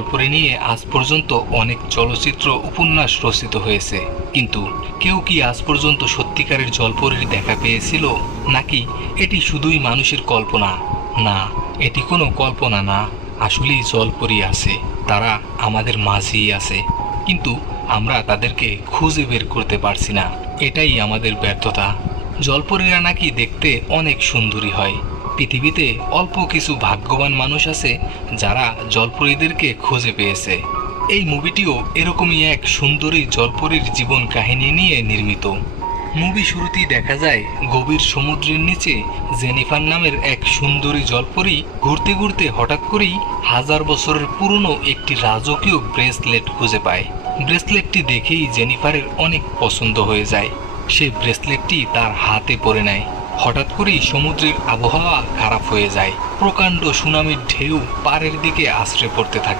জলপরি নিয়ে আজ পর্যন্ত অনেক চলচ্চিত্র উপন্যাস রচিত হয়েছে, কিন্তু কেউ কি আজ পর্যন্ত সত্যিকারের জলপরীর দেখা পেয়েছিল, নাকি এটি শুধুই মানুষের কল্পনা? না, এটি কোনো কল্পনা না, আসলেই জলপরি আছে। তারা আমাদের মাঝেই আছে, কিন্তু আমরা তাদেরকে খুঁজে বের করতে পারছি না। এটাই আমাদের ব্যর্থতা। জলপরীরা নাকি দেখতে অনেক সুন্দরী হয়। পৃথিবীতে অল্প কিছু ভাগ্যবান মানুষ আছে যারা জলপরীদেরকে খুঁজে পেয়েছে। এই মুভিটিও এরকমই এক সুন্দরী জলপরীর জীবন কাহিনী নিয়ে নির্মিত। মুভি শুরুতেই দেখা যায় গভীর সমুদ্রের নিচে জেনিফার নামের এক সুন্দরী জলপরী ঘুরতে ঘুরতে হঠাৎ করেই 1000 বছরের পুরনো একটি রাজকীয় ব্রেসলেট খুঁজে পায়। ব্রেসলেটটি দেখেই জেনিফারের অনেক পছন্দ হয়ে যায়। সে ব্রেসলেটটি তার হাতে পরে নেয়। হঠাৎ করেই সমুদ্রের আবহাওয়া খারাপ হয়ে যায়। প্রকাণ্ড সুনামির ঢেউ পাড়ের দিকে আছড়ে পড়তে থাকে।